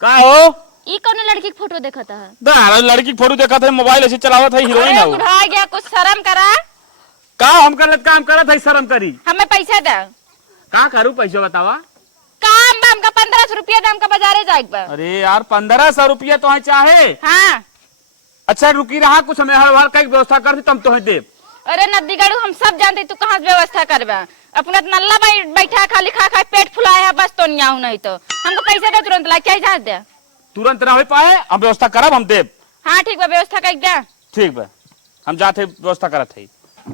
का हो ई कौन लड़की की फोटो देखा था? लड़की की फोटो देखा था, मोबाइल ऐसे चलावत है, हीरोइन है। बुढ़ा गया, कुछ शर्म करा। का हम करत काम करत है, शर्म करी। हमें पैसा दे। का करूँ, पैसा बतावा। काम बाम का 1500 रुपया दाम का बाजारे जाएग बा। अरे यार 1500 रुपया तो चाहे। हाँ अच्छा रुकी रहा, कुछ हमें हर बार कई व्यवस्था कर दी तब तो है दे। अरे नदी गड़ू हम सब जानते, तू कहाँ से व्यवस्था करबा? अपना नल्ला बैठा खाली खा खा पेट फुलाया बस, तो नहीं आऊ नहीं तो हमको पैसा दे तुरंत ला। क्या इजाजत दे? तुरंत ना हो पाए, हम व्यवस्था करब, हम देव। हाँ ठीक बा, व्यवस्था कर दे। ठीक बा, हम जाते व्यवस्था करत है।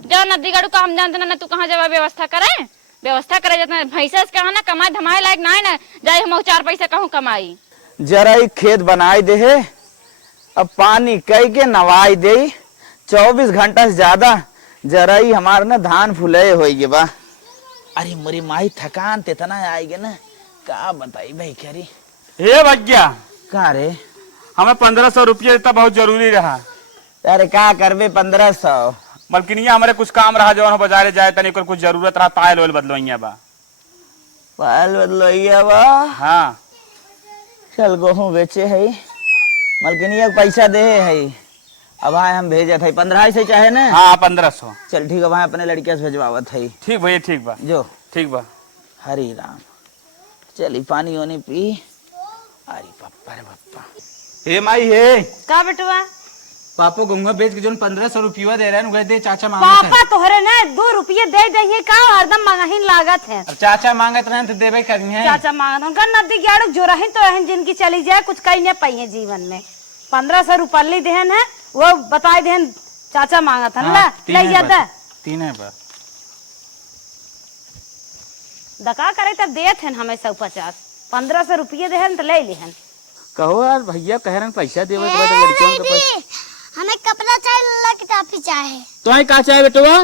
जाओ नदी गड़ू का हम जानते ना, तू कहाँ जावा व्यवस्था करे? व्यवस्था करे जाता भैंसा से कहा ना कमाए धमाए लायक ना है ना, जाए हम 4 पैसा कहूँ कमाई। जरा ही खेत बनाई दे है, अब पानी कई के नवाई दे। 24 घंटा से ज्यादा जरा ही हमारे ना धान फुले होइगे बा। अरे मेरी माई थकान तेतना आएगी ना, का बताई भाई क्या रे। हे भैया, का रे? हमें 1500 रुपया देता, बहुत जरूरी रहा। अरे का करबे 1500? मलकिनिया हमारे कुछ काम रहा, जो बाजारे जाए तनी कुछ जरूरत रहा, पायल ओयल बदलोइया बा। पायल बदलोइया बा? हाँ चल गेहूं बेचे है, मलकिनिया को पैसा दे है। अब हाँ हम भेजा था 1500 से चाहे ना। हाँ 1500। चल ठीक है, वहाँ अपने लड़किया से भेजवावत है। ठीक भैया, ठीक बा, जो ठीक बा। हरी राम, चली पानी वानी पी। अरे पप्पा रे पप्पा। हे माई हे, का बेटवा? पापा गुंगा बेच के जो 1500 रुपया दे रहे हैं, दे चाचा पापा तोहरे ना 2 रुपये दे दे का हरदम मंगाहीन लागत है। अब चाचा मांगत रहे तो देवे करनी है। चाचा मांगत हम नदी गाड़ो जो रही तो रहन, जिनकी चली जाए कुछ कहीं नहीं पाइए जीवन में। 1500 रुपये देहन है, वो बताए देहन चाचा मांगत है ना, ले जाता है 3 है बा। दका करे तब देत हैं हमें 150। 1500 रुपये देहन तो ले लेहन। कहो यार भैया कह रहे पैसा देवे तो लड़कियों के पास। हमें कपड़ा चाहिए, लल्ला की टाफी चाहे। तो का चाहे बेटवा?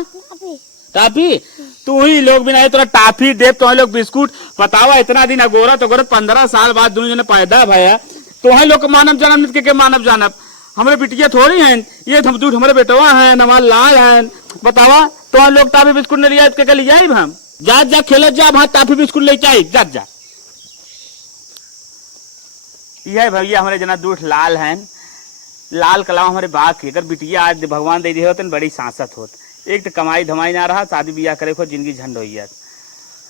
टाफी? तू ही लोग बिना तोरा टाफी देव, तो लोग बिस्कुट। बतावा इतना दिन अगोरा तो गोरत 15 साल बाद दोनों जने पैदा भया, तो लोग मानव जन्म के मानव जानब। हमारे बिटिया थोड़ी हैं, ये धमदूट हमारे बेटवा है, हमारे लाल है। बतावा तो लोग टाफी बिस्कुट ने लिया के लिया हम। जा जा खेलत जा, वहां टाफी बिस्कुट ले चाहिए, जा जा। यह भैया हमारे जना दूठ लाल हैं, लाल कलाव हमारे बाग की। अगर बिटिया आज भगवान दे होते न बड़ी सांसत होत। एक तो कमाई धमाई ना रहा, शादी ब्याह करे को जिंदगी झंड हो जात।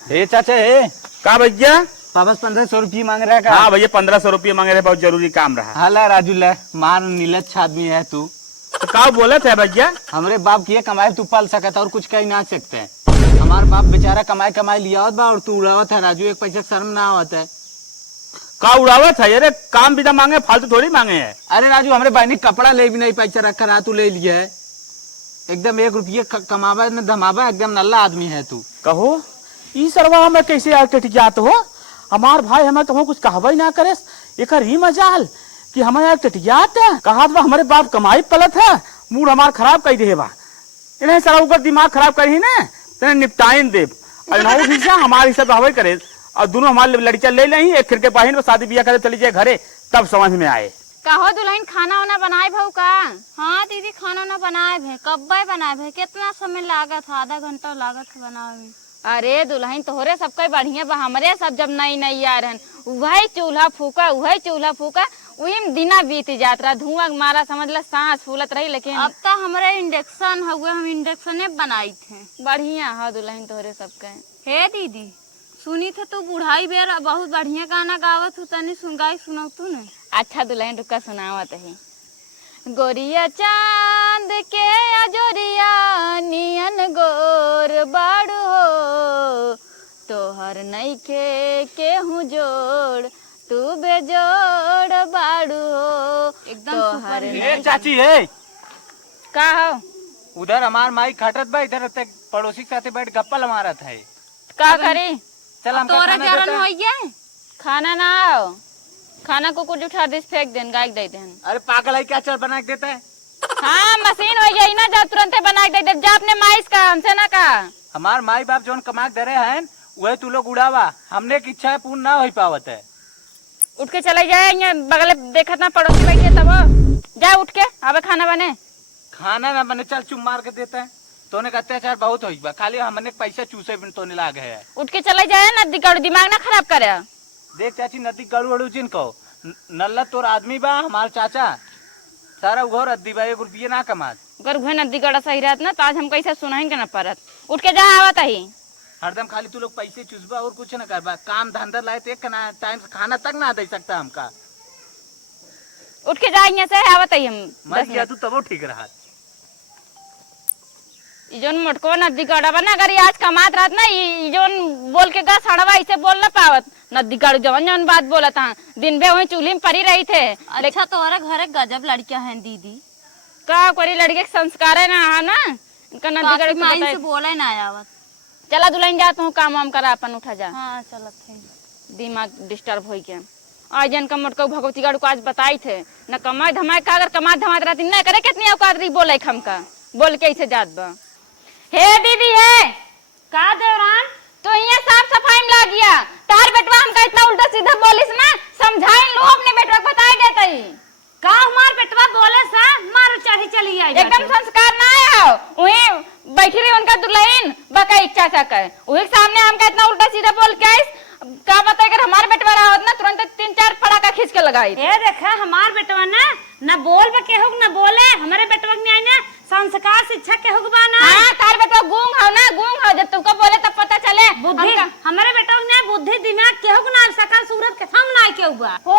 हे चाचा हे, का भैया? पापा 1500 रुपया मांग रहा है। हाँ भैया 1500 रुपया मांगे रहे, बहुत जरूरी काम रहा। हाला राजू ला, मार नीलच आदमी है तू। तो का बोले थे भैया? हमारे बाप की कमाई तू पाल सकता और कुछ कहीं ना सकते। हमारे बाप बेचारा कमाई कमाई लिया बा और तू उड़ावत है राजू, एक पैसा शर्म ना आवत है। का उड़ावत है? अरे काम बिना मांगे, फालतू थोड़ी मांगे है। अरे राजू हमारे भाई ने कपड़ा ले भी नहीं पैसा रखा रहा, तू ले लिया है। एकदम 1 रुपये कमावा न धमावा, एकदम नल्ला आदमी है तू। कहो ई सरवा हमें कैसे आके टिकियात हो? हमार भाई हमें कहूँ कुछ कहवा ना करे, एक ही मजाल कि हमें टिटियात है। कहा हमारे बाप कमाई पलत है, मूड हमार खराब कर दे बा। इन्हें सारा ऊपर दिमाग खराब करी ना, तेने निपटाइन दे। हमारे सब हवे करे, और दोनों हमारे लड़कियां ले लें, एक खिड़के पाहिन शादी ब्याह करे चली जाए घरे, तब समझ में आए। कहो दुल्हन खाना वाना बनाए भाऊ का? हाँ दीदी खाना वाना बनाए भे। कब बनाए भे? कितना समय लागत है? आधा घंटा लागत है बनावे में। अरे दुल्हन तोहरे सबका बढ़िया बा, हमरे सब जब नई नई आ रहन वही चूल्हा फूका वही में दिना बीत जात रहा, धुआं मारा समझ ला, सांस फूलत रही। लेकिन अब तो हमारे इंडक्शन हुए, हम इंडक्शन बनाई थे। बढ़िया है दुल्हन तोहरे सबका। हे दीदी सुनी थे तू बुढ़ाई बेर बहुत बढ़िया गाना गावत हो, तनी सुनगाई सुनाऊ तू ने। अच्छा दुल्हन रुका सुनावत है। गोरिया चांद के अजोरिया नियन गोर बाड़ू हो, तोहर नइखे केहू जोड़, तू बेजोड़ बाड़ू हो। एकदम चाची है का हो? उधर हमार माई खटत बा, इधर पड़ोसी के साथ बैठ गप्पा लमारत है। का करी? चल हम खाना ना आओ, खाना को कुछ उठा दे फेंक देन, गाय दे देन। अरे पागल है क्या, चल बना के देता है। हाँ मशीन हो गई ना, जा तुरंत बना के दे। जा अपने माइस का, हमसे ना का। हमार माई बाप जोन कमा दे रहे हैं वही तू लोग उड़ावा, हमने की इच्छा पूर्ण ना हो पावत है। उठ के चले जाए, बगल देखा ना पड़ोसी बैठे तब जा उठ के अब खाना बने। खाना ना बने, चल चुम मार के देता है। तोने का अत्याचार बहुत हो बा, खाली हमने पैसा चूसे बिन तोने लागे है। उठ के चले जाए ना, दिमाग ना खराब करे। देख चाची नदी गड़ू अड़ू जिनको नल्ला तोर आदमी बा हमार चाचा सारा उघर अद्दी बा 1 रुपये ना कमात। अगर घुए नदी गड़ा सही रहत ना तो आज हम कैसे सुनाएंगे ना परत। उठ के जा आवत ही। हरदम खाली तू लोग पैसे चुसबा और कुछ न करबा। काम धंधा लाए तो एक ना टाइम से खाना तक ना दे सकता हमका। उठ के जाएंगे से आवत ही हम। मर गया तू तबो ठीक रहा। जोन मोटको नदी गड़ा बा ना अगर आज कमात रहत ना जोन बोल के गा सड़वा ऐसे बोल ना पावत। नदी गड़ जवन जवन बात बोला था दिन भर वही चूल्ही में पड़ी रही थे। अच्छा तुम्हारे घर गजब लड़कियां हैं दीदी। का कोई लड़के के संस्कार है ना इनका नदी गड़ माइन से बोला ना आवत। चला दुल्हन जाता हूँ काम वाम करा अपन उठा जा। हाँ चलत थे। दिमाग डिस्टर्ब हो गया। आज जन का मोटको भगवती गढ़ को आज बताई थे न कमाई धमाई का अगर कमा धमाई रहती न करे कितनी औकात रही बोले हमका बोल के ऐसे जात बा। हे दीदी है का देवरान तो ये साफ सफाई में लग गया तार बेटवा हमका इतना उल्टा सीधा बोलिस ना समझाई लो अपने बेटवा को बताई देते ही का हमार बेटवा बोले सा मार चढ़ी चली आई एकदम संस्कार ना आया वही बैठी रही उनका दुल्हन बका इच्छा सा कर वही सामने हमका इतना उल्टा सीधा बोल के आइस का बताए अगर हमारे बेटवा रहा होत ना तुरंत 3-4 पड़ाका खींच के लगाई। ए देखा हमार बेटवा ना न बोल बके होग न बोले हमारे बेटवा ने आई ना संस्कार शिक्षा के होग बा ना। हां तार बेटवा गूंग हो ना गूंग हो जब तुमको बोले तब पता चले बुद्धि हमारे बेटवा ने बुद्धि दिमाग के होग ना सकल सूरत के सामने आई के हुआ हो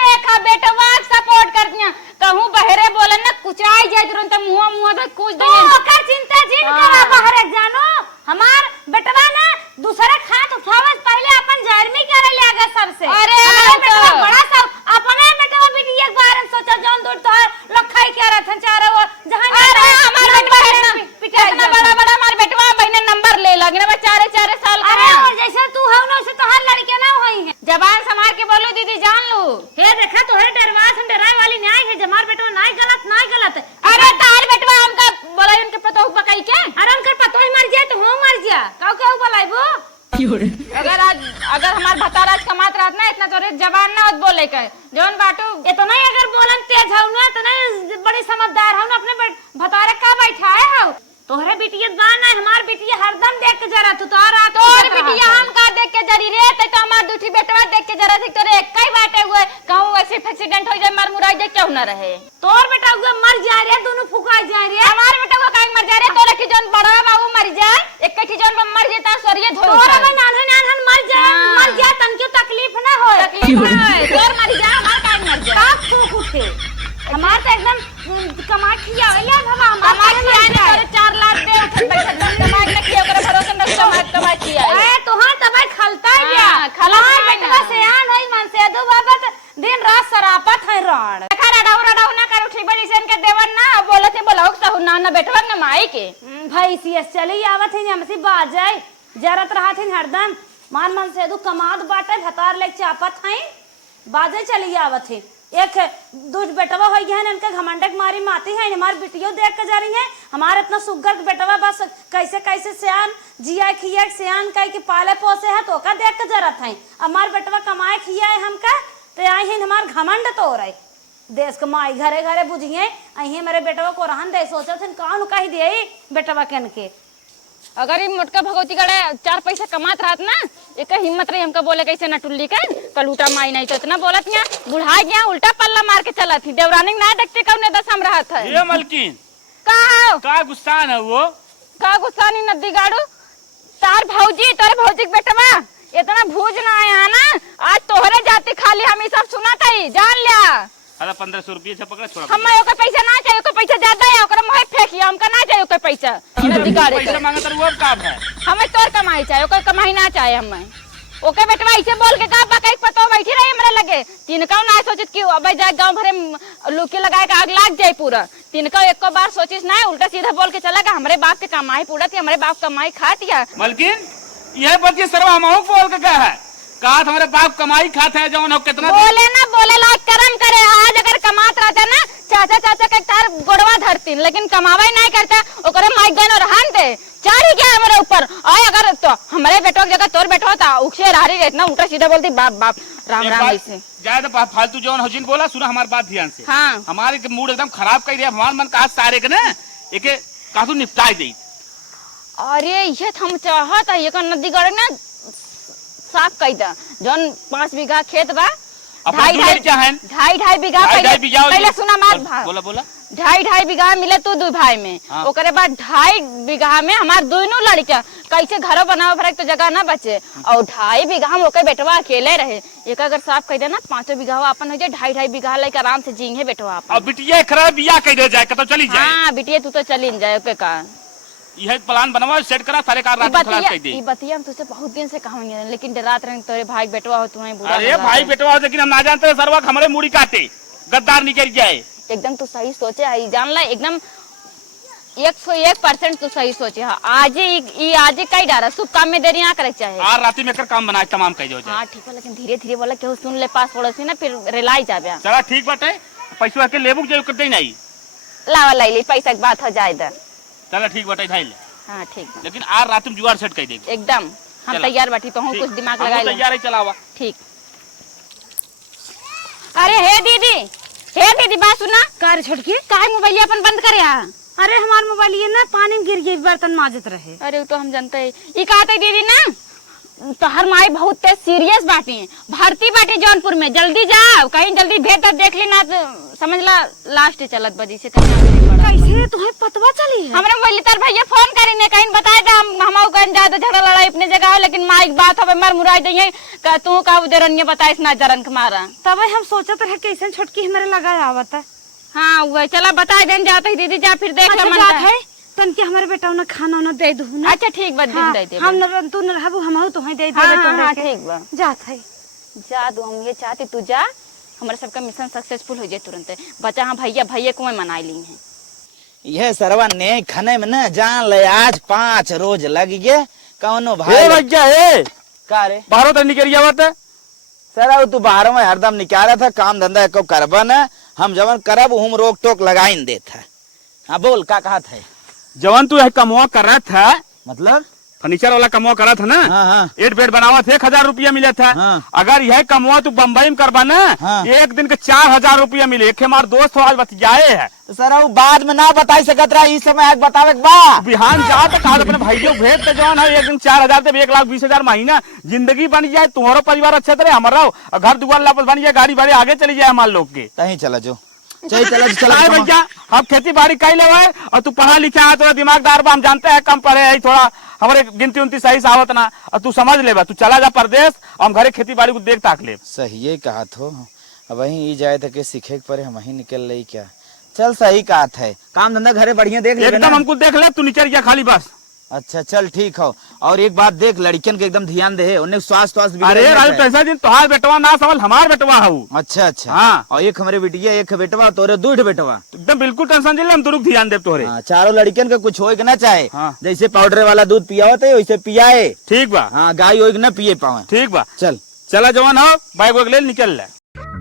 देखा बेटवा सपोर्ट करतिया कहूं बहरे बोले ना कुचाई जाए तुरंत मुंह में कुछ दे ओकर चिंता जिन करा बाहर जानो हमार बेटवा ना दूसरा खात उठावत पहले अपन जर्मी करे लागा सबसे। अरे बेटवा बड़ा सब अपने बेटवा भी एक बार सोचा जौन दूर तो लोग खाई के रहत चारो जहां अरे हमार बेटवा है ना कितना बड़ा हमार बेटवा बहने नंबर ले लगे ना 4 साल का। अरे जैसे तू हो ना वैसे तो हर लड़के ना होई है। जबान संभाल के बोलो दीदी जान लो। हे देखा तोहरे डरवास डराए वाली न्याय है जमार बेटवा नाय गलत। अरे तार बेटवा हमका बोला उनके पतो पकाई के अरे उनकर पतो ही मर जाए तो हो मर जा काऊ के बोलाइबो। अगर हमार भतार आज कमात रहत ना इतना तोरे जबान ना होत बोले के जोन बाटू इतना ही अगर बोलन तेज हौ ना इतना बड़ी समझदार हौ ना अपने भतारे का बैठाए हौ। तोहरे बिटिया बा ना हमार बिटिया हरदम देख के जरा तू तोर बिटिया हम का देख के जरी रे त तो हमार दूठी बेटवा देख के जरा थी तोरे एक ही बाटे हुए कहूं ऐसे एक्सीडेंट हो जाए मर मुराई दे क्यों ना रहे। तोर बेटा हुए मर जा रे दोनों फुकाई जा रे हमार बेटा को काहे मर जा रे तोरे की जोन बड़ा बाबू मर जाए एक की जोन मर जेता सरिये धोई तोर अब नान मर जा तनके तकलीफ ना हो तोर मर जा हमार काहे मर जा का फूक उठे हमार तो एकदम कमा खियावले बाबा हमार खियाने तोरे 4 लाख दे उठन पैसा कमा के खिया करे भरोसा न कमा खिया ए तोहार दवाई खलता गया खला बेटवा से आन है मन से दो बाबा दिन रात सरापत है रण देखा रडाऊ ना कर उठी बड़ी से इनके देवर ना बोलते बोलाओ सहु ना बेटवा न माई के भाई सीएस चली आवत है हमसे बाजाई जरत रहत है हरदम मन से दो कमाद बाटे भतार ले चापत है बाजे चली आवत है एक दूज बेटवा हो गया है इनके घमंडक मारी माती है हमार बिटियो देख के जा रही है हमारे इतना सुगर बेटवा बस कैसे सियान जिया खिया सियान कह के पाले पोसे है तो का देख के जरत है हमार बेटवा कमाए खिया है हमका तो आई है हमार घमंड तो रहे देश के माई घरे घरे बुझिए अही मेरे बेटवा को रहन दे सोचा थे कौन कही दे बेटवा कन के अगर ये मोटका भगवती गड़े 4 पैसा कमात रहत ना एक हिम्मत रही हमका बोले कैसे न टुल्ली के कलूटा माई नहीं तो इतना बोलत या बुढ़ा गया उल्टा पल्ला मार के चलत थी देवरानी ना देखते कौन दस हम रहत है ये मलकिन का गुस्सा है वो का गुस्सा नहीं नदी गाड़ू तार भौजी तोरे भौजी के बेटवा इतना भूज ना आया ना आज तोहरे जाती खाली हम ये सब सुना था जान लिया। अरे 1500 रुपये से पकड़ा छोड़ा हम ओकर पैसा ना चाहिए ओकर पैसा ज्यादा है ओकर मोहे फेंकिया हमका ना चाहिए ओकर पैसा नदी गाड़े पैसा मांगे तो वो काम है हमें तोर कमाई चाहिए ओकर कमाई ना चाहिए हमें ओके बेटवा ऐसे बोल के का बकाई पतो बैठी रही हमरे लगे तिनका ना सोचित कि अब जाए गांव भरे लुकी लगाए के आग लाग जाए पूरा तिनका एक बार सोचिस ना उल्टा सीधा बोल के चला हमरे बाप के कमाई पूरा थी हमारे बाप कमाई खातिया मलकिन यह बच्चे सरवा हम बोल के क्या है कहा हमारे बाप कमाई खाते हैं जो कितना बोले ना बोले लाख कर्म करे आज अगर कमात रहता ना चाचा के तार गोड़वा धरती लेकिन कमावा नहीं करता ओकरे माइक गन और हान दे चार ही क्या हमारे ऊपर आए अगर तो हमारे बेटो की जगह तोर बेटो था उसे रारी रहना उल्टा सीधा बोलती बाप बाप राम राम ऐसे जाए तो फालतू जौन हुजिन बोला सुना हमारी बात ध्यान से हाँ हमारे मूड एकदम खराब कर दिया हमारे मन का सारे के ना एक कातू निपटाई दी अरे ये हम चाहत है ये नदी गड़ ना साफ कई दा जौन 5 बीघा खेत बा अपना ढाई दू ढाई लड़कियां हैं। ढाई बीघा ढाई पहले बीघा हो पहले गया। सुना मत भाई। बोला बोला। ढाई बीघा मिले तू 2 भाई में, हाँ। ओकरे बाद 2.5 बीघा में हमार दोनों लड़कियां कैसे घरों बनाओ भरे तो जगह ना बचे, और 2.5 बीघा में ओकर बेटवा अकेले रहे। एक अगर साफ कह दे ना 5 बीघा अपन हो जाए, 2.5 बीघा लेकर आराम से जींगे बेटवा अपन। अब बिटिया खरा बिया कह दे जाए तो चली जाए। हाँ बिटिया तू तो चली न जाए ओके का। यह प्लान बनवा सेट करा सारे कार रात खलास कह दे। ई बतिया हम तुझसे बहुत दिन से कहांगे, लेकिन डरात रहे तोरे भाई बेटवा हो तुम्हें बुरा अरे लगा भाई है। बेटवा लेकिन हम ना जानते सरवा हमारे मुड़ी काटे गद्दार निकल जाए। एकदम तू सही सोचे आई जान ला, एकदम 101% तू सही सोचे। हाँ आज ही कई डारा शुभ काम में देरी ना करे चाहे। आज राती में कर काम बनाए तमाम कह दो जाए। हाँ ठीक है, लेकिन धीरे धीरे बोला केहू सुन ले पास पड़ोसी ना फिर रिलाई जाबे। चला ठीक बाटे, पैसा के लेबू जो कर दे नहीं। लावा लाई पैसा की बात हो जाए इधर। चला ठीक बाटे धाई ले। हाँ ठीक बा। लेकिन आज रात में जुगाड़ सेट कर देगी एकदम हम चला। तैयार बैठी तो हूँ कुछ दिमाग लगा ले। तैयार है चलावा। ठीक। अरे हे दीदी बात सुना। कार छोटकी। काहे मोबाइल अपन बंद करे आ? अरे हमार मोबाइल ये ना पानी में गिर गई, बर्तन माजत रहे। अरे वो तो हम जानते हैं। ये कहते दीदी ना तोहर माई बहुत तेज सीरियस बाटी भर्ती बाटी जौनपुर में, जल्दी जाओ कहीं जल्दी भेज दे, देख ली ना तो समझ ला लास्ट चलत बजी से कैसे तुम्हें पतवा चली है? हमने बोली तार भैया फोन करी ने कहीं बताए था हम कहीं ज्यादा झगड़ा लड़ाई अपने जगह है, लेकिन माइक बात हो मर मुराई दइए का तू का उधरन बताइस ना जरन के मारा। तब हम सोचत रहे कैसे छोटकी हमारे लगा आवत है। हाँ वो चला बता देन जाते ही दीदी जा फिर देख अच्छा ले मन जात का। है तन के हमारे बेटा ने खाना ना दे दू ना। अच्छा ठीक बात दिन दे दे। हम न तू न रहबू हम तो है दे दे। हाँ ठीक बा जात है। जा तू हम ये चाहती तू जा, हमारे सबका मिशन सक्सेसफुल हो जाए तुरंत। बच्चा हाँ भैया को मैं मना ली है। यह सरवा ने खाने में न जान ले आज 5 रोज लग गए कौनो भाई भैया ए का रे बाहरों तक निकल गया बात। सर तू बाहर में हरदम निकाला था काम धंधा को करबा न हम जवन करब हम रोक टोक लगाइन देता। हाँ बोल का कहा था जवन तू यह कमवा कर रहा था, मतलब फर्नीचर वाला कमवा करा था ना। हाँ हाँ 8 बेड बनावा थे 1,000 रुपया मिला था। हाँ। अगर यह कमवा तू बम्बई में करबा ना हाँ। एक दिन के 4,000 रुपया मिले। एक हमारे दोस्त आज बतियाए है तो सर वो बाद में ना बता सकत रहा इस समय आज बतावे के बा बिहान जा तो कहा अपने भाइयों भेज तो जवान है एक दिन 4,000 से 1,20,000 महीना जिंदगी बन जाए, तुम्हारा परिवार अच्छा तरह हमारा घर दुआर लापस बन जाए, गाड़ी वाड़ी आगे चली जाए हमारे लोग के। तही चला जो चला अरे भैया हम खेती बाड़ी कर ले और तू पढ़ा लिखा है, थोड़ा दिमागदार बा, हम जानते हैं कम पढ़े है, थोड़ा हमारे गिनती उनती सही से आवत ना, और तू समझ ले तू चला जा परदेश और हम घरे खेती बाड़ी को देख ताक ले। सही ये कहा थो अब वही जाए तो के सीखे के परे हम ही निकल रही क्या। चल सही कहा था काम धंधा घरे बढ़िया देख ले एकदम हमको देख ले, तू नीचे गया खाली बस। अच्छा चल ठीक हो। और एक बात देख लड़कियन के एकदम ध्यान दे उन्हें स्वास्थ्य अरे राजू पैसा दिन तोहार बेटवा ना समझ हमार बेटवा हूँ। अच्छा अच्छा हाँ। और एक हमारे बिटिया एक बेटवा तोरे 2 बेटवा एकदम बिल्कुल टेंशन ले, हम तुरंत ध्यान दे तोहरे। हाँ, चारों लड़कियन के कुछ हो ना चाहे। हाँ। जैसे पाउडर वाला दूध पिया होते वैसे पियाए। ठीक बा। हाँ गाय हो न पिए पावे। ठीक बा चल चला जवान हो बाइक वाइक ले निकल ले।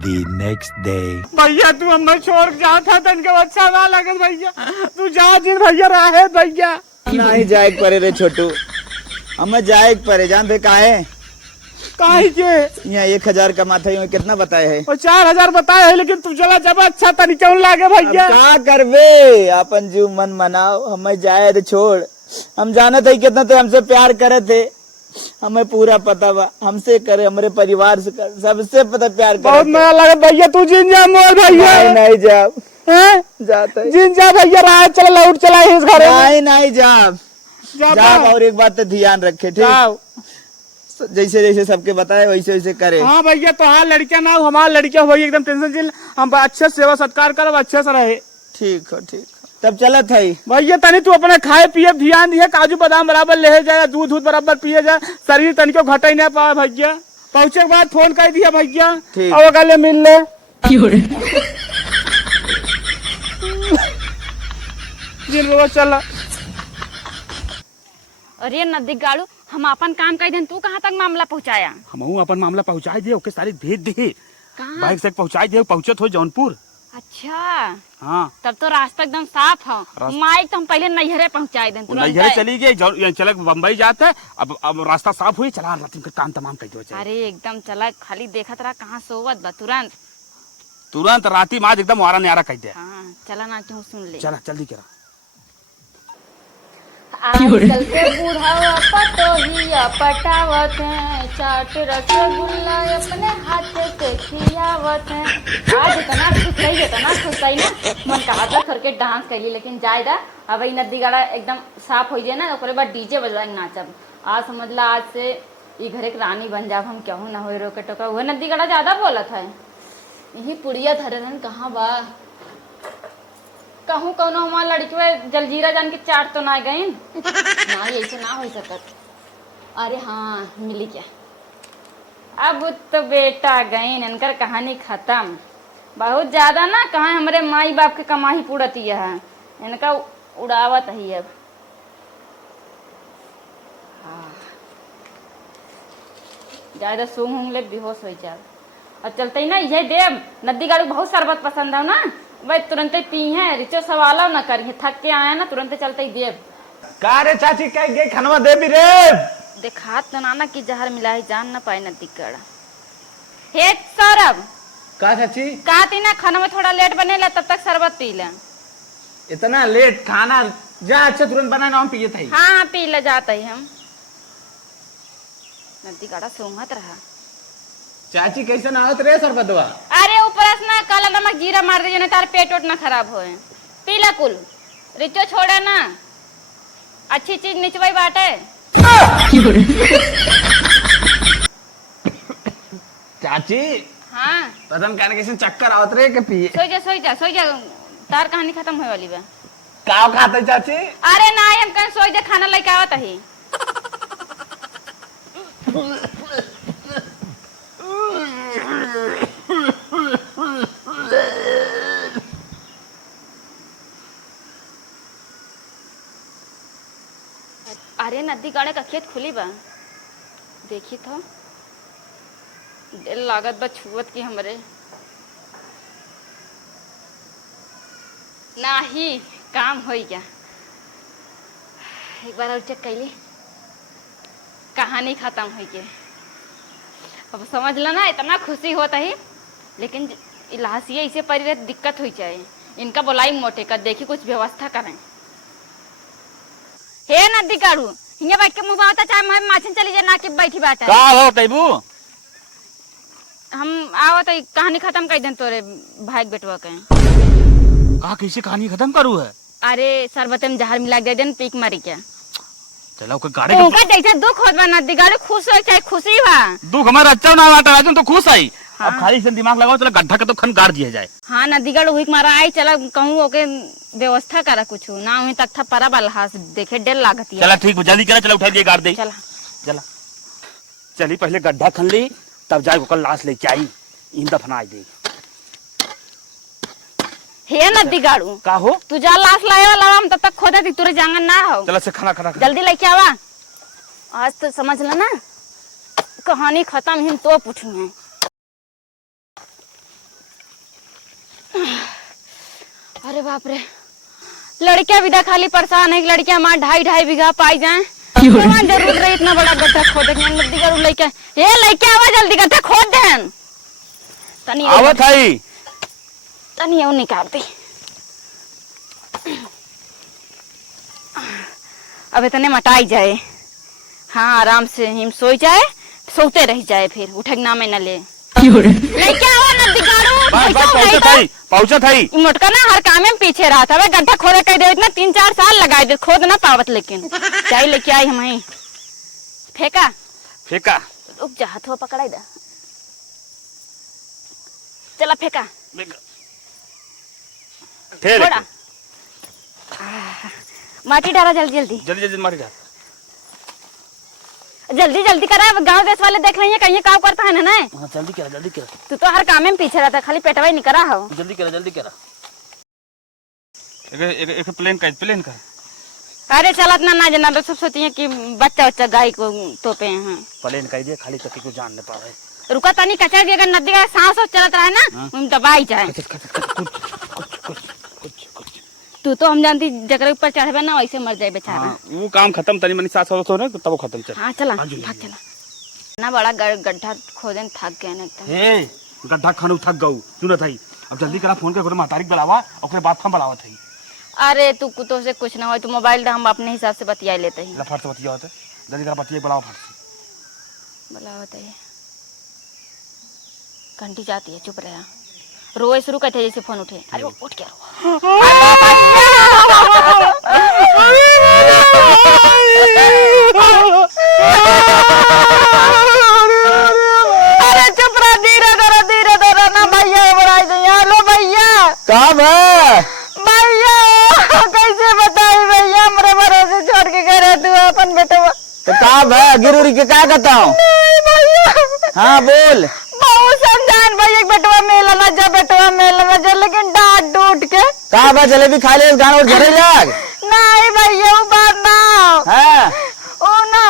The next day. भैया तू हमें छोड़ जा था तनके अच्छा ना लगे भैया, तू जा जिन भैया रहे भैया। नहीं जाए परे रे छोटू हमें जाए परे जानते काहे काहे के यहाँ 1,000 कमाते हैं कितना बताए है और 4,000 बताए है, लेकिन तू चला जब अच्छा तरीका लागे भैया। का करबे अपन जीव मन मनाओ हमें जाए रे छोड़। हम जाने थे कितना तो हमसे प्यार करे थे, हमें पूरा पता बा हमसे करे हमारे परिवार से कर सबसे पता प्यार करे। बहुत नया लगा भैया, तू जिन जा मोर भैया। नहीं जा जाता जिन जा भैया रहा चल लौट चला इस घर नहीं जा जा। और एक बात तो ध्यान रखे ठीक जैसे जैसे सबके बताए वैसे वैसे करे। हाँ भैया तो हाँ लड़कियां ना हमारा लड़कियां हो एकदम टेंशन चिल, हम अच्छे सेवा सत्कार करब अच्छे से रहे। ठीक हो तब चला था भैया तनी तू अपने खाए पिए ध्यान दिए, काजू बादाम बराबर ले जाए, दूध दूध बराबर पिए जाए, शरीर तनी को घटे नहीं पाए भैया। पहुंचे के बाद फोन कर दिया भैया और गले मिल ले। जिन रोज चला। अरे नदी गाड़ू हम अपन काम कर दें, तू कहाँ तक मामला पहुँचाया? हम अपन मामला पहुंचाई दे ओके सारी भेज दे कहाँ? बाइक से पहुंचाई दे, पहुंचत हो जौनपुर। अच्छा हाँ तब तो रास्ता एकदम साफ है। माइक तो हम पहले नैहरे पहुँचाए दें तुरंत। नैहरे चली गई चल बम्बई जाते है, अब रास्ता साफ हुई चला रात का काम तमाम कर दो। अरे एकदम चला खाली देखत रहा कहाँ सोवत बा तुरंत राती माज एकदम वारा न्यारा कह दे। हाँ चला ना क्यों सुन ले। चला जल्दी करा। आजकल के बूढ़ा पटोहिया पटावत हैं, चाट रसगुल्ला अपने हाथ से खियावत आवत है। आज इतना खुश सही ना मन कहा था करके डांस कैली, लेकिन जायदा अब ई नदी गाड़ा एकदम साफ हो जाए ना, ओकरे बाद डीजे बजा के नाचब। आज समझ ला आज से ई घरे के रानी बन जाब हम, केहू ना होए रोके टोका। वह नदी गाड़ा ज्यादा बोलत है। यही पुड़िया धरे रहन कहाँ बा, कहूँ कौनो हमार लड़की जलजीरा जान के चाट तो ना गई ना, ऐसे ना हो सकत। अरे हाँ मिली क्या, अब तो बेटा गई, इनकर कहानी खत्म। बहुत ज्यादा ना कहाँ हमारे माई बाप के कमाई पूरती है, इनका उड़ावत ही अब। हाँ ज्यादा सूंघ ऊँघ ले बेहोश हो जाए। अब चलते ही ना ये देव नदी गाड़ी बहुत शरबत पसंद है ना, भाई तुरंत पी है, रिचो सवाल ना करिए, थक के आया ना तुरंत चलते ही देव। का रे चाची कह गए खनवा दे भी रे। देखात तो नाना की जहर मिलाई जान ना पाए नदी गड़ा। हे सौरभ का चाची कहती ना खाना में थोड़ा लेट बनेला तब तक शरबत पी ले। इतना लेट खाना जा, अच्छा तुरंत बना ना हम पिए थे। हाँ पी ले जाते ही हम। नदी गड़ा सूंघत रहा। चाची कैसे नहावत रे शरबतवा। अरे ऊपर से ना काला नमक जीरा मार दीजिए ना, तार पेट वोट ना खराब होए। पी ला कुल, रिचो छोड़े ना, अच्छी चीज निचवाई बाटे। चाची हाँ पता नहीं कैसे चक्कर आवत रे के पिए। सो जा तार कहानी खत्म होए वाली बा। का खाते चाची। अरे ना हम कहीं सो जा, खाना लेके आवत ही। अरे नदी गाड़े का खेत खुली बा, देखी तो दिल लागत बा छुअत की हमरे। नाही काम हो गया, एक बार और चेक कैली, कहानी खत्म हो गई। अब समझ लो ना इतना खुशी होता है, लेकिन इलासी इसे पर दिक्कत हुई चाहे, इनका बोलाई मोटे का देखी कुछ व्यवस्था करें। हे नदी काढ़ू हिंगे बैठ के मुंह बाता चाहे मैं माछन चली जाए ना कि बैठी बात है। का हो कैबू, हम आओ तो कहानी खत्म कर दें तोरे भाई बेटवा के। का कैसे कहानी खत्म करू है। अरे शरबते में जहर मिला दे देन पीक मारी क्या। चलो कोई गाड़ी उनका जैसे दुख होत बा नदी गाड़ी खुश हो चाहे खुशी बा। दुख हमारा अच्छा ना बाटा तो खुश आई। हाँ। अब खाली से दिमाग लगाओ, चलो गड्ढा का तो खन गाड़ दिया जाए। हाँ नदी गाड़ी हुई मारा आई, चला कहूँ ओके व्यवस्था करा कुछ ना हुई तक था परा वाला हाथ देखे डेल लागत है। चला ठीक जल्दी करा, चला उठा दिए गाड़ दे। चला चला चली पहले गड्ढा खन ली, तब जाए कल लाश लेके आई, इन दफना दे। हे नदी गाड़ू का हो तू जा लाश लाए वाला हम तब तक खोदा थी तुरे जांगन ना हो। चला से खाना खाना जल्दी लेके आवा, आज तो समझ लो ना कहानी खत्म ही तो पूछूंगे। अरे बाप रे, लड़कियां विदा खाली परेशान है, लड़कियां हमारे 2.5 बीघा पाई जाए, जरूर रही इतना बड़ा गड्ढा खोद नदी जरूर लेके ये लेके आवा जल्दी गड्ढा खोद देन तनी आवत है तनी वो निकालती। अब इतने मटाई जाए, हाँ आराम से हिम सो जाए, सोते रह जाए, फिर उठना में न ले लेके आवा नदी गाड़ू। पहुंचा था मोटका ना हर काम में पीछे रहा था, गड्ढा खोदे कह दे इतना 3-4 साल लगाए दे खोद ना पावत, लेकिन चाय लेके आई हम फेंका रुक जा हाथों पकड़ाई दा, चला फेंका थोड़ा माटी डाला जल्दी जल्दी मारी डाल, जल्दी करा, गांव देश वाले देख रही है कहीं काम करता है ना। हाँ जल्दी करा तू तो हर काम में पीछे रहता, खाली पेटवा ही नहीं करा हो। जल्दी करा एक प्लेन का अरे चलत ना जना तो सब सोची है कि बच्चा गाय को तोपे हैं। प्लेन का दे खाली तक को जान ले पा रहे। रुका तनी कचर दिया नदी का सांस चलत रहा है ना, हम दबाई जाए। तू तो हम जानती जगह ऊपर चढ़े ना वैसे मर जाए बेचारा। हाँ, वो काम खत्म तनी मनी सास हो ना तब खत्म चल। हाँ चला भाग चला ना, बड़ा गड्ढा खोदे थक गए ना एकदम। हे गड्ढा खाने थक गऊ सुनत हई, अब जल्दी करा फोन कर महतारिक बुलावा, ओकरे बाद हम बुलावत हई। अरे तू कुतो से कुछ ना हो, तू मोबाइल दे हम अपने हिसाब से बतिया लेते हैं। फट से बतिया होते, जल्दी करा बतिया बुलावा फट से बुलावत है घंटी जाती है, चुप रहा। रोए शुरू करते जैसे फोन उठे। अरे वो उठ क्या अरे चुप रहा, धीरे धीरे ना भैया बढ़ाई दे। हेलो भैया, कब है भैया? कैसे बताई भैया, हमारे भरोसे छोड़ के गए तू अपन बेटा। तो कब है गिरूरी के क्या कहता हूँ? हाँ बोल। बहुत समझान भैया, बेटवा मेला ना जा, बेटवा मेला ना जा, लेकिन डांट डूट के कहा बा जलेबी खा ले गाना और झरे लाग। नहीं भैया वो बात ना है, ओ ना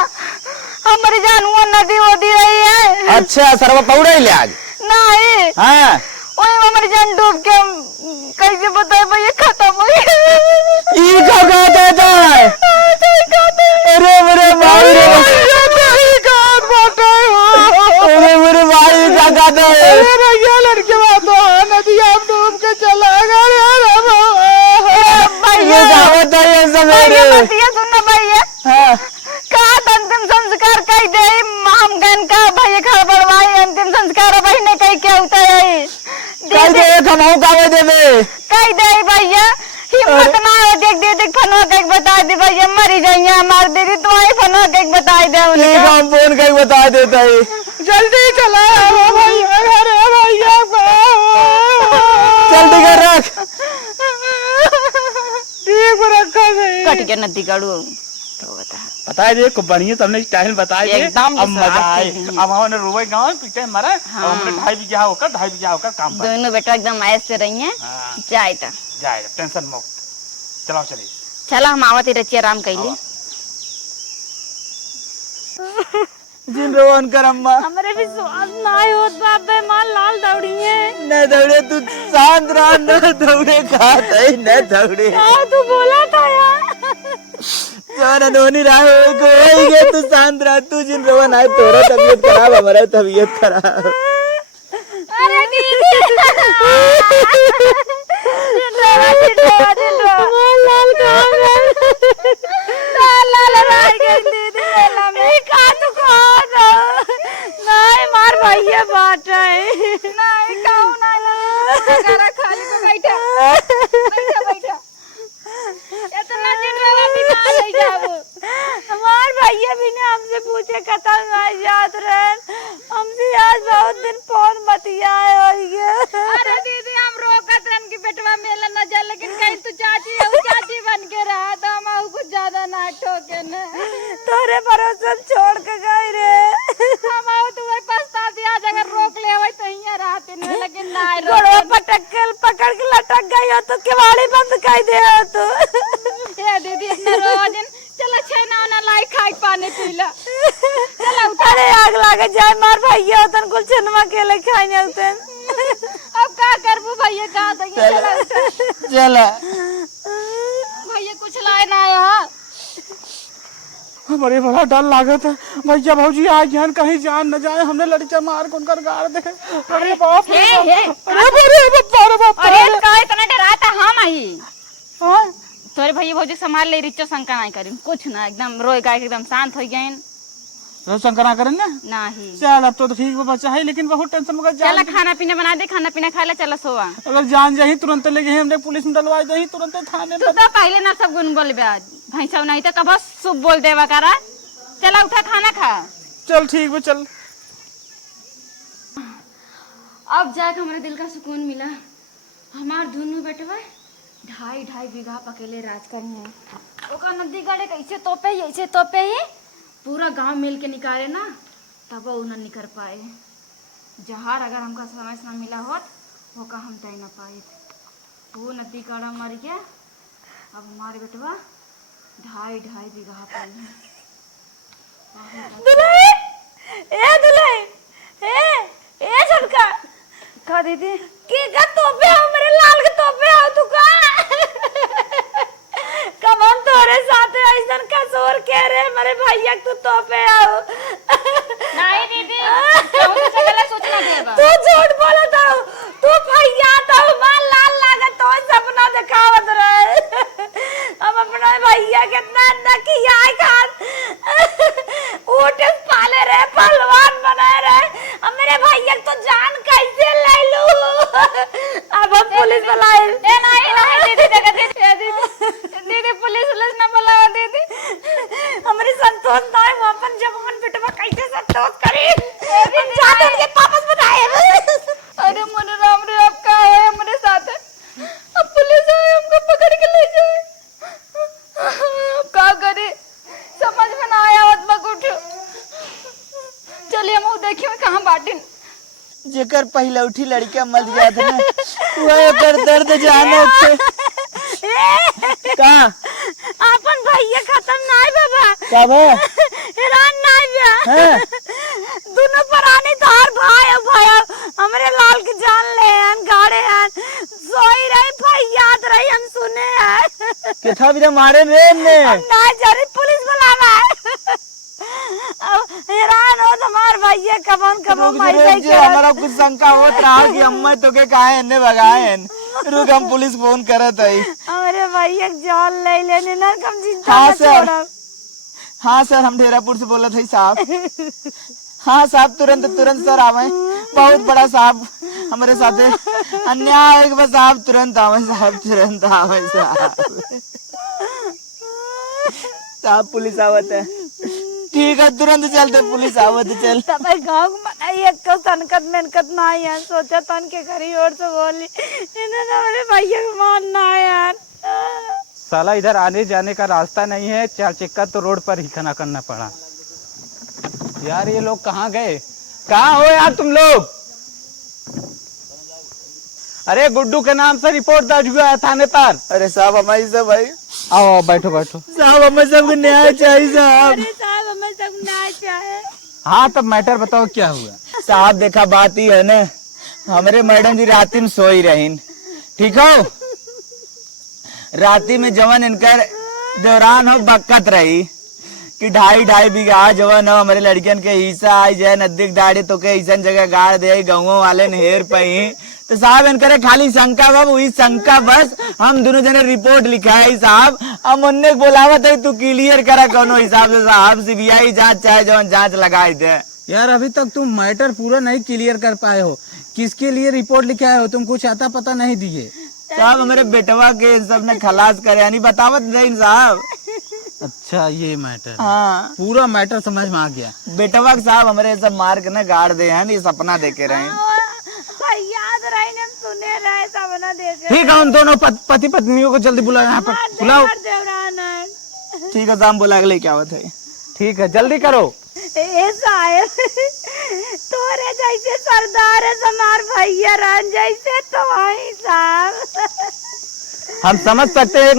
हमारी जान वो नदी वोदी रही है। अच्छा सरवा पौड़े लाग नहीं। हाँ ओए हमारी जान डूब के कैसे बताए भैया खत्म हो गई। ई का कहता है? अरे मेरे भाई रे, अरे मेरे भाई क्या कहता है? अरे भैया लड़के बात नदी आप डूब के चला गया भैया। भैया सुनना भैया, कहा अंतिम संस्कार कही दे हम गन का भैया खा बड़वाई अंतिम संस्कार भाई ने कही क्या होता है? कही दे खमाऊ कावे देवे कही दे भैया, हिम्मत ना हो। देख फनवा कहीं बता दे भैया, मरी जाइए मार दे तुम्हारी फनवा कहीं बता दे। हम फोन कहीं बता देता है, जल्दी चला भैया, अरे भैया जल्दी कर रख, ठीक रखा सही। कट गया नदी गाड़ू तो पता है देखो बढ़िया तुमने स्टाइल बताई दे, एकदम अब मजा आए। अब हमने रोवे गांव पीछे मरा, हाँ। हमने 2.5 बीघा होकर काम पर। दोनों बेटा एकदम ऐसे रही है। जाए तो जाए टेंशन मुक्त, चलो चलिए। चला हम आवत रचिए आराम कैली। जिन रोवन कर अम्मा, हमारे विश्वास ना होत बाबे मां लाल दौड़िए। न दौड़े तू शांत रह, न दौड़े खात है न दौड़े। हाँ तू बोला था यार। जवाना दोनी रहा को तू शांत रह, तू जिन रोवन आए तोरा तबीयत खराब, हमारा तबीयत खराब। अरे दीदी लाल राय गई दीदी मेला में। का तू कौन नहीं मार भैया बाट नहीं काऊ ना करा खाली को बैठा बैठा इतना दिन रवा बिना ले जाबो। हमार भैया भी ने हमसे पूछे कतल ना याद रहे, हमसे आज बहुत दिन फोन बतियाए हो गया। अरे दीदी हम रोकत रन की बेटवा मेला न जा, लेकिन कहीं तू चाची बन के रहा तो हम कुछ ज्यादा ना ठोके न। तोरे भरोसे छोड़ के गई रे, हम आओ तुम्हें पछताती आज अगर रोक ले वही तो यहां रहते न, लेकिन ना गोड़वा पकड़ के लटक गई हो तो केवाड़ी बंद कर दे हो तू। ए दीदी इतना रोवा दिन चला छेना ना लाई खाई पानी पीला। चला उतारे आग लागे जाए मार भैया तन कुल छनमा केले खाई न उतन। अब का करबू भैया का दे चला भैया कुछ लाए ना आया। हमारे बड़ा डर लागत है भैया भौजी आज जान कहीं जान न जाए, हमने लड़का मार कौन कर गाड़ दे। अरे बाप रे, अरे का इतना डराता हम आई। तोरे भैया भौजी संभाल ले, रिचो शंका नहीं करी कुछ ना, एकदम रोए गाय एकदम शांत हो गए। तो शंकरा करें ना नहीं चल अब तो ठीक बच्चा है, लेकिन बहुत टेंशन में चला खाना पीना बना दे, खाना पीना खा ले, चला सोवा। अगर जान जाही तुरंत ले गए हमने पुलिस में डलवा दे तुरंत थाने। तू तो पहले ना सब गुण बोल आज भैंसा नहीं तो कब शुभ बोल देवा करा। चला उठा खाना खा। चल ठीक है चल। अब जाके हमारे दिल का सुकून मिला। हमार दोनों बेटवा 2.5 बीघा पकेले राज करी है। ओका नदी गड़े कैसे तोपे ही ऐसे तोपे ही पूरा गांव मिल के निकाले ना, तब वो न निकल पाए। जहार अगर हमका समय से न मिला होत वो का हम तय न पाए। वो नदी काड़ा मर गया, अब हमारे बेटवा 2.5 बीघा पाए। ए झटका का दीदी के का तोपे हमरे लाल के तोपे आओ तू का कब हम तोरे साथे ऐसन कसूर के रे मेरे भैया तू तोपे आओ। नहीं दीदी तो सगला सोचना देबा। तू झूठ बोलत हो, तू भैया तो मां लाल लागत तो सपना दिखावत रहे। हम अपना भैया कितना नकिया खान ऊट पाले रे, पहलवान बनाए रे, अब मेरे भैया तो जान कैसे अब हम पुलिस बुलाए। ए नहीं नहीं दीदी देखा दीदी पुलिस ना बुलाओ दीदी। हमारी संतोष नाय वो अपन जवान बेटवा कैसे संतोष करे जाते उनके वापस बताए। अरे मोरे राम रे अब क्या है हमारे साथ? अब पुलिस आए हमको पकड़ के ले जाए। अब क्या करे समझ में ना आया। उठ चलिए हम देखिए कहाँ बाटिन। जेकर पहले उठी लड़का मर गया था ना वह कर दर्द जाने थे का अपन भैया खत्म नाय बाबा कब हैरान नाय बा दोनों पुराने धार भाई और भाई हमरे लाल के जान ले हम गाड़े हैं सोई रहे भाई याद रही हम सुने हैं के था भी मारे रे ने ना जरी पुलिस बुलावा हैरान हो तुम्हार भैया कबन माई जो हमारा कुछ शंका होत रहा कि अम्मा तो के काहे ने भगाएन रुक हम पुलिस फोन करत हई। अरे भैया जान ले लेने ना कम चिंता हाँ मत सर छोड़ो। हाँ सर हम ढेरापुर से बोलत हई साहब। हाँ साहब तुरंत सर आवे बहुत बड़ा साहब हमारे साथे अन्याय है बस साहब तुरंत आवे साहब साहब पुलिस आवत है। ठीक है तुरंत चलते पुलिस आवत चल। तब गांव में एक तो सनकत मेनकत ना यार सोचा तन के घरी और से बोली इन्होंने हमारे भैया को मारना है यार। साला इधर आने जाने का रास्ता नहीं है, चार चक्का तो रोड पर ही खड़ा करना पड़ा। यार ये लोग कहाँ गए? कहाँ हो यार तुम लोग? अरे गुड्डू के नाम से रिपोर्ट दर्ज हुआ है थाने पर। अरे साहब हमारी सब भाई आओ बैठो बैठो। साहब हमें सबको न्याय चाहिए साहब। अरे साहब हमें सब न्याय चाहे। हाँ तब मैटर बताओ क्या हुआ? साहब देखा बात ही है ना हमारे मैडम जी राती में सोई रही ठीक हो राती में जवन इनकर दौरान हो बक्कत रही कि 2.5 बीघा जवन हो हमारे लड़कियन के हिस्सा आई जाए नजदीक दाड़ी तो के ऐसा जगह गाड़ दे गाँव वाले नहर पही तो साहब इनकर खाली शंका बा वही शंका बस हम दोनों जने रिपोर्ट लिखा है साहब। हम उन्ने बोलावत है तू क्लियर करा कोनो हिसाब से साहब सीबीआई जांच चाहे जवन जांच लगाई दे। यार अभी तक तुम मैटर पूरा नहीं क्लियर कर पाए हो। किसके लिए रिपोर्ट लिखाए हो? तुम कुछ आता पता नहीं दिए। साहब हमारे बेटवा के सब ने खलास करे यानी बतावत नहीं साहब। अच्छा ये मैटर। हाँ पूरा मैटर समझ में आ गया। बेटवा के साहब हमारे सब मार्क ने गाड़ दे हैं ये सपना देखे रहे भाई याद रहे ने सुने रहे सपना देखे। ठीक है उन दोनों पति पत्नियों को जल्दी बुलाओ यहाँ पर बुलाओ। ठीक है साहब बुला के लेके आवत है। ठीक है जल्दी करो। साहब तोरे जैसे सरदार है समार भैया रन जैसे तो आई साहब। हम समझ सकते हैं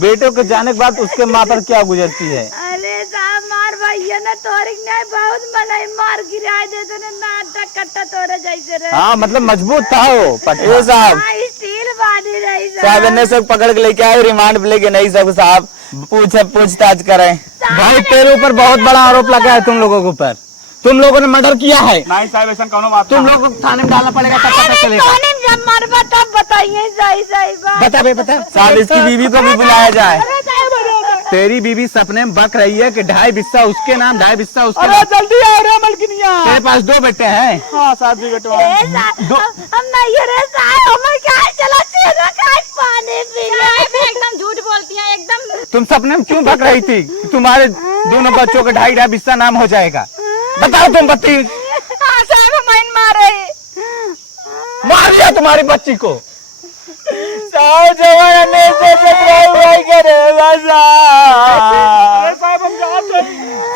बेटे को जाने के बाद उसके माँ पर क्या गुजरती है। अरे साहब मार भैया ना तोरे ने बहुत मलाई मार गिरा दे तो नाटक कट्टा तोरे जैसे रहे। हाँ मतलब मजबूत था वो पटेल साहब। स्टील बांधी रही साहब इन्हें सब पकड़ के लेके आए रिमांड पे लेके नहीं सब साहब पूछताछ करें। भाई तेरे ऊपर बहुत बड़ा आरोप लगा है तुम लोगों के ऊपर। तुम लोगों ने मर्डर किया है। नहीं साहब ऐसा कौनो बात तुम लोगों को थाने में डालना पड़ेगा तब पता चलेगा। जब मरबा तब बताइए सही सही बात। बता बे बता। साहब इसकी बीवी को भी बुलाया जाए। तेरी बीवी सपने में बक रही है कि 2.5 बिस्सा उसके नाम 2.5 बिस्सा उसके नाम। जल्दी आ रहे मलकिनिया। तेरे पास 2 बेटे हैं। हाँ साहब जी बेटवा हम नहीं रहे साहब हमें क्या चला तेरा काय पानी पीने। एकदम झूठ बोलती हैं एकदम। तुम सपने में क्यों भग रही थी? तुम्हारे दोनों बच्चों का 2.5 बिस्सा नाम हो जाएगा। बताओ तुम बत्ती। हाँ साहब हमारे मारे मार दिया तुम्हारी बच्ची को। साहब जवान ने से भाई करेगा साहब हम जाते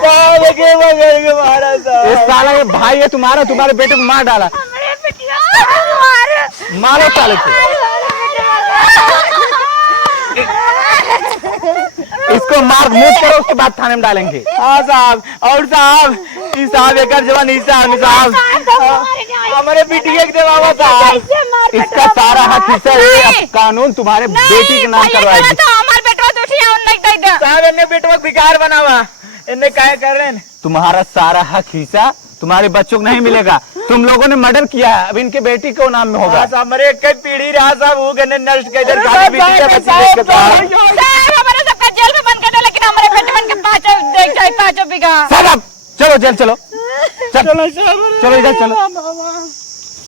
साहब के बगैर के मारा साहब। इस साला ये भाई है तुम्हारा तुम्हारे बेटे को मार डाला। हमारे बिटिया मारो साले को। इसको मार मूट करो उसके बाद थाने में डालेंगे। हाँ साहब और साहब इस साहब एक जवान साहब हमारे बिटिया के देवा साहब इसका सारा हक हिस्सा ये कानून तुम्हारे बेटी के नाम करवाएगी। हमारे बेटवा तो उठिया साहब इन्हें बेटवा बिकार बनावा इन्हें क्या कर रहे हैं। तुम्हारा सारा हक हिस्सा तुम्हारे बच्चों को नहीं मिलेगा। तुम लोगों ने मर्डर किया है अब इनके बेटी को नाम में होगा। हाँ साहब हमारे एक पीढ़ी रहा साहब वो गने नष्ट के इधर खाली बेटी का बच्ची देख के साहब हमारे सबका जेल में बंद कर दे लेकिन हमारे बेटे बन के पाँचों बीघा। चलो जेल चलो चलो इधर चलो।